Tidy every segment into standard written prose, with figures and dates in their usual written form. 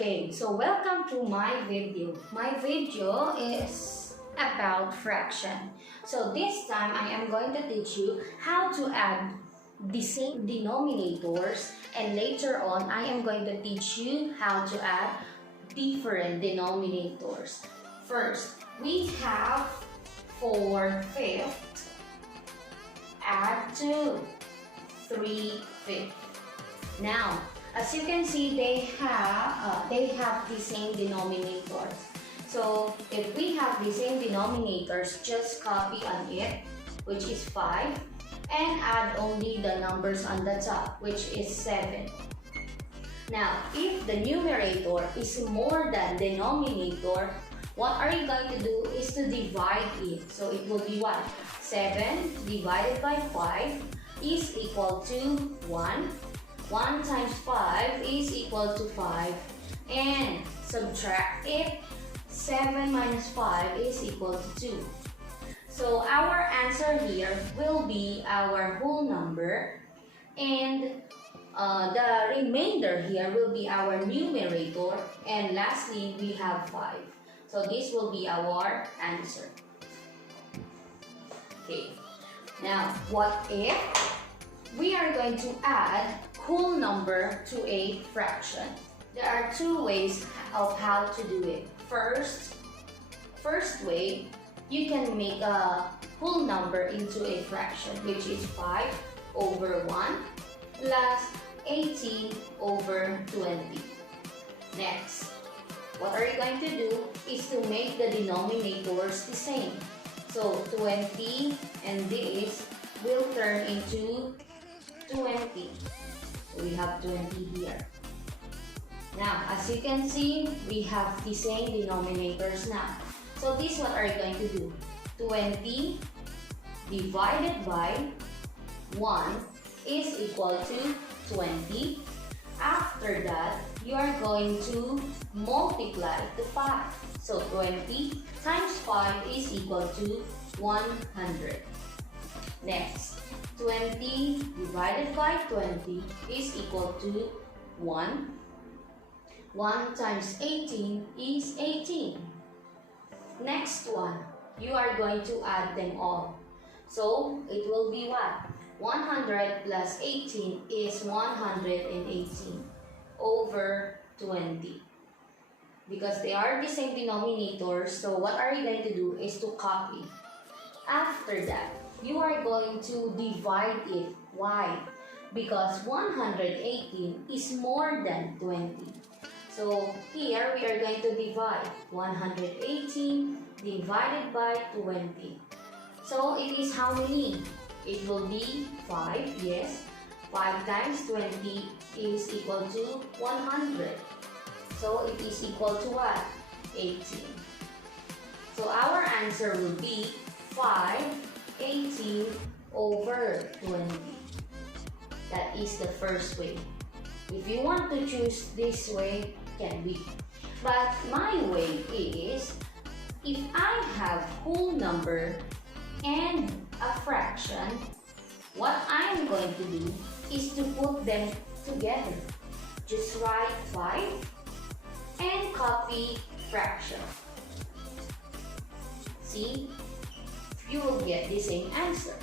Okay, so welcome to my video. My video is about fraction. So this time I am going to teach you how to add the same denominators, and later on I am going to teach you how to add different denominators. First, we have 4/5 add to 3/5. Now, as you can see, they have the same denominators. So if we have the same denominators, just copy on it, which is 5, and add only the numbers on the top, which is 7. Now, if the numerator is more than denominator, what are you going to do is to divide it. So it will be what? 7 divided by 5 is equal to 1. 1 times 5 is equal to 5. And subtract it. 7 minus 5 is equal to 2. So our answer here will be our whole number. And the remainder here will be our numerator. And lastly, we have 5. So this will be our answer. Okay. Now, what if we are going to add whole number to a fraction? There are two ways of how to do it. First way, you can make a whole number into a fraction, which is 5 over 1 plus 18 over 20. Next, what are you going to do is to make the denominators the same. So 20 and this will turn into 20. We have 20 here. Now, as you can see, we have the same denominators now. So this, what are you going to do? 20 divided by 1 is equal to 20. After that, you are going to multiply to 5. So 20 times 5 is equal to 100. Next, 20 divided by 20 is equal to 1. 1 times 18 is 18. Next one, you are going to add them all. So it will be what? 100 plus 18 is 118 over 20. Because they are the same denominators, so what are you going to do is to copy. After that, you are going to divide it. Why? Because 118 is more than 20. So here we are going to divide 118 divided by 20. So it is how many? It will be 5, yes. 5 times 20 is equal to 100. So it is equal to what? 18. So our answer will be 5/18 over 20. That is the first way. If you want to choose this way, can be. But my way is, if I have whole number and a fraction, what I'm going to do is to put them together. Just write 5 and copy fraction. See? You will get the same answer.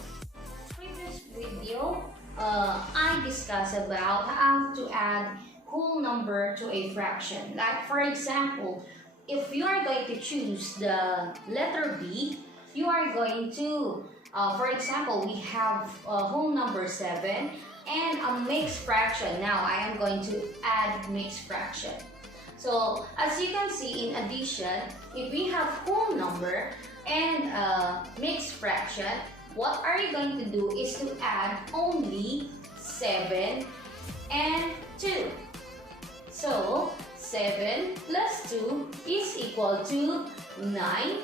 Previous video, I discussed about how to add whole number to a fraction. Like for example, if you are going to choose the letter B, you are going to, for example, we have whole number 7 and a mixed fraction. Now I am going to add mixed fraction. So as you can see, in addition, if we have whole number and mixed fraction, what are you going to do is to add only 7 and 2. So 7 plus 2 is equal to 9.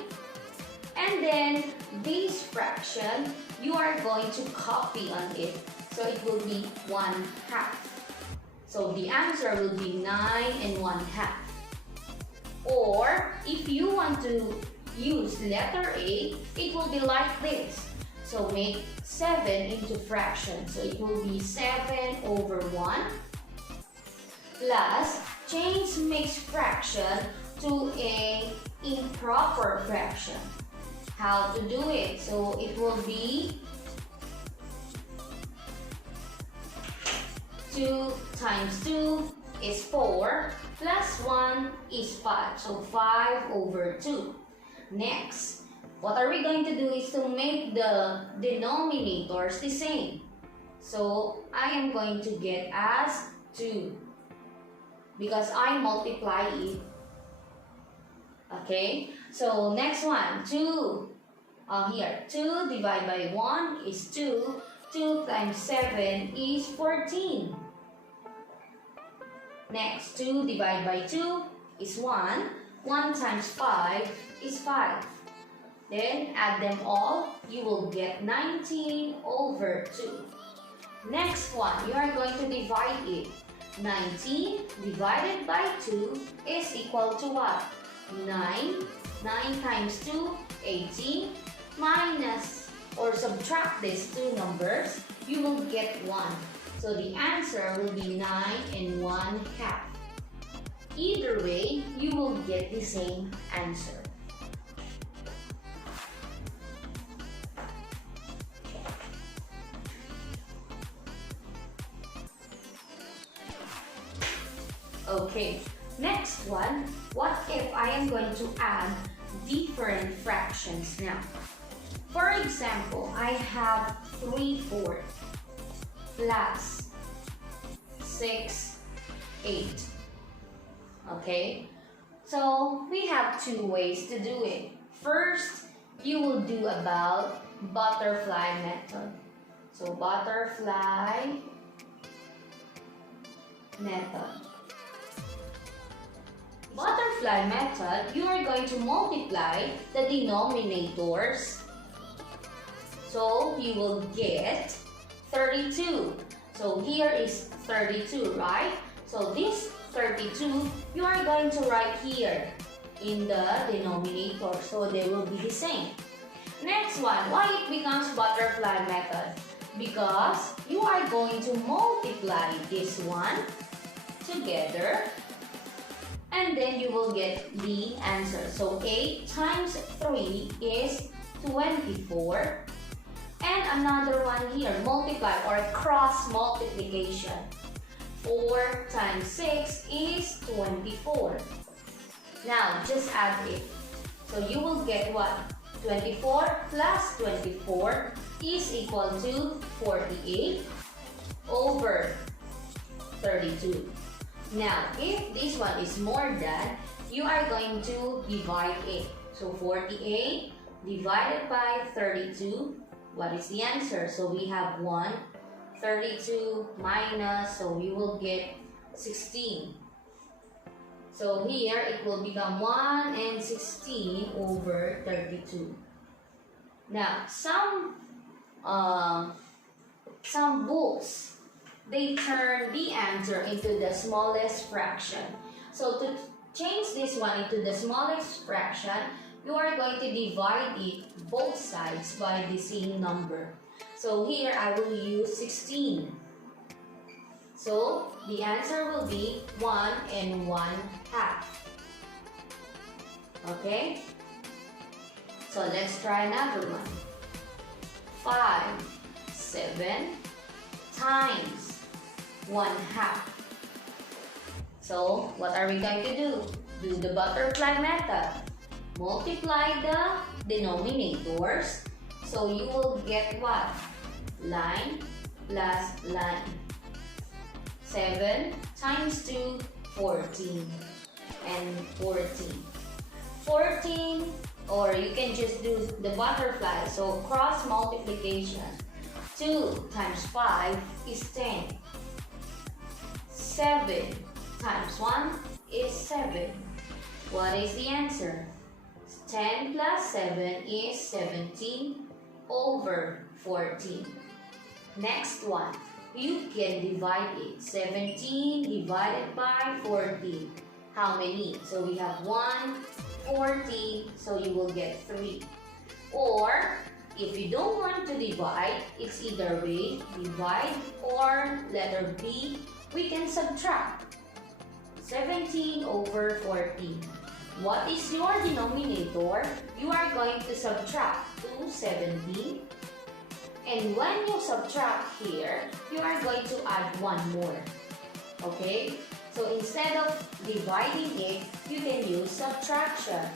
And then this fraction, you are going to copy on it. So it will be 1/2. So the answer will be 9 and 1/2. Or if you want to use letter A, it will be like this. So make 7 into fraction. So it will be 7 over 1 plus change mixed fraction to a improper fraction. How to do it? So it will be 2 times 2 is 4 plus 1 is 5. So 5 over 2. Next, what are we going to do is to make the denominators the same. So I am going to get as 2 because I multiply it. Okay, so next one, 2. Here, 2 divided by 1 is 2. 2 times 7 is 14. Next, 2 divided by 2 is 1. 1 times 5 is 5. Then add them all, you will get 19 over 2. Next one, you are going to divide it. 19 divided by 2 is equal to what? 9. 9 times 2, 18. Minus or subtract these two numbers, you will get 1. So the answer will be 9 and 1/2. Either way, you will get the same answer. Okay, next one, what if I am going to add different fractions now? For example, I have 3/4 plus 6/8. Okay, so we have two ways to do it. First, you will do about butterfly method. So butterfly method. Butterfly method, you are going to multiply the denominators. So you will get 32. So here is 32, right? So this 32, you are going to write here in the denominator. So they will be the same. Next one, why it becomes butterfly method? Because you are going to multiply this one together. And then you will get the answer. So 8 times 3 is 24. And another one here, multiply or cross multiplication. 4 times 6 is 24. Now, just add it. So you will get what? 24 plus 24 is equal to 48 over 32. Now, if this one is more than, you are going to divide it. So 48 divided by 32, what is the answer? So we have 1, 32 minus, so we will get 16. So here it will become 1 and 16 over 32. Now, some books, they turn the answer into the smallest fraction. So to change this one into the smallest fraction, you are going to divide it both sides by the same number. So here I will use 16. So the answer will be 1 and 1/2. Okay? So let's try another one. 5, 7 times 1/2. So what are we going to do? Do the butterfly method. Multiply the denominators. So you will get what? Line plus line. 7 times 2, 14. And 14. 14, or you can just do the butterfly. So cross multiplication. 2 times 5 is 10. 7 times 1 is 7. What is the answer? 10 plus 7 is 17 over 14. Next one, you can divide it. 17 divided by 14. How many? So we have 1, 14, so you will get 3. Or, if you don't want to divide, it's either way, divide or letter B, we can subtract. 17 over 14. What is your denominator? You are going to subtract 217. And when you subtract here, you are going to add one more. Okay? So instead of dividing it, you can use subtraction.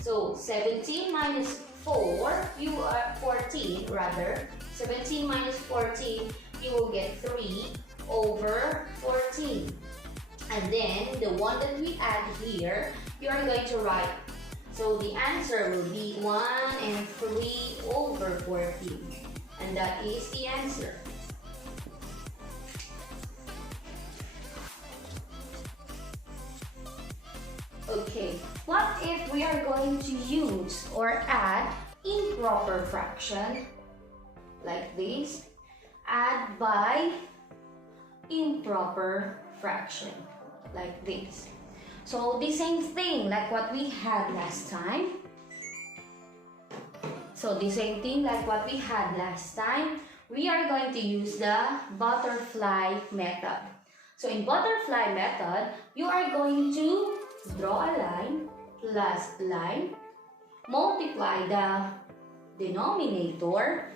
So 17 minus 14 rather. 17 minus 14, you will get 3 over 14. And then the one that we add here, you are going to write. So the answer will be 1 and 3 over 14. And that is the answer. Okay, what if we are going to use or add improper fraction like this? Add by improper fraction like this. So the same thing like what we had last time. We are going to use the butterfly method. So in butterfly method, you are going to draw a line plus line, multiply the denominator.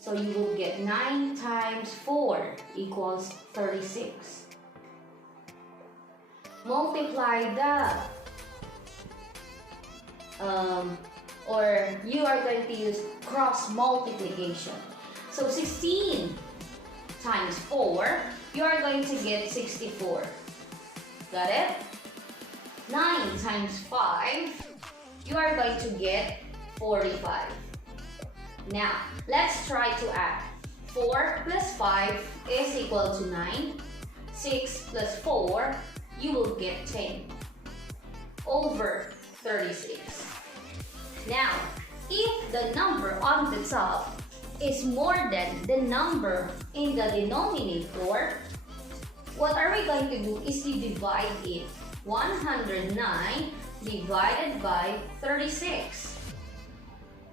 So you will get 9 times 4 equals 36. Multiply the, or you are going to use cross multiplication. So 16 times 4, you are going to get 64. Got it? 9 times 5, you are going to get 45. Now, let's try to add. 4 plus 5 is equal to 9. 6 plus 4, you will get 10 over 36. Now, if the number on the top is more than the number in the denominator, what are we going to do is to divide it. 109 divided by 36.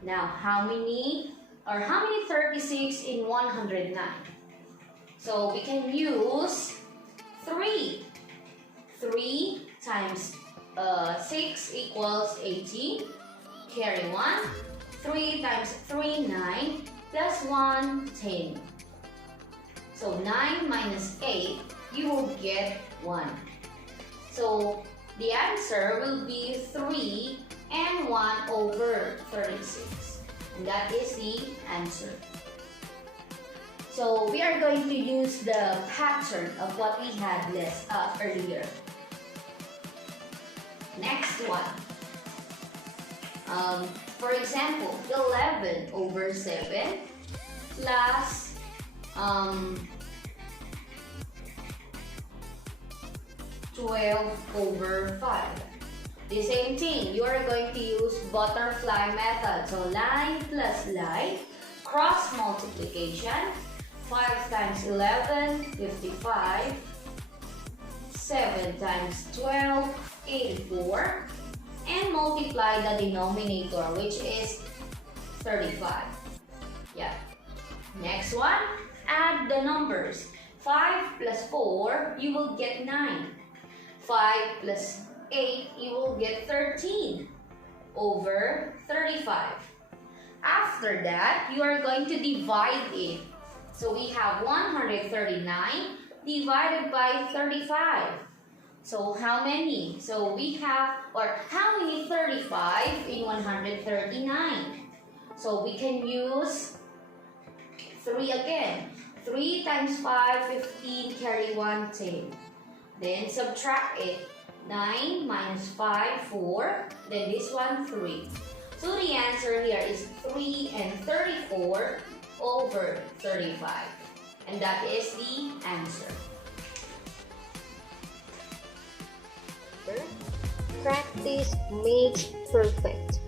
Now, how many 36 in 109? So we can use 3. 3 times 6 equals 18. Carry 1. 3 times 3, 9. Plus 1, 10. So 9 minus 8, you will get 1. So the answer will be 3 and 1 over 36. And that is the answer. So we are going to use the pattern of what we had earlier. Next one. For example, 11 over 7 plus 12 over 5. The same thing, you are going to use butterfly method. So line plus line, cross multiplication. 5 times 11, 55. 7 times 12, 84. And multiply the denominator, which is 35. Yeah. Next one, add the numbers. 5 plus 4, you will get 9. 5 plus 8, you will get 13 over 35. After that, you are going to divide it. So we have 139 divided by 35. So how many? So we have, or how many 35 in 139? So we can use 3 again. 3 times 5, 15, carry 1, 10. Then subtract it. 9 minus 5, 4. Then this one, 3. So the answer here is 3 and 34 over 35. And that is the answer. Practice makes perfect.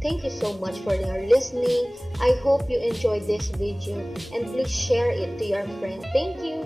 Thank you so much for your listening. I hope you enjoyed this video and please share it to your friend. Thank you.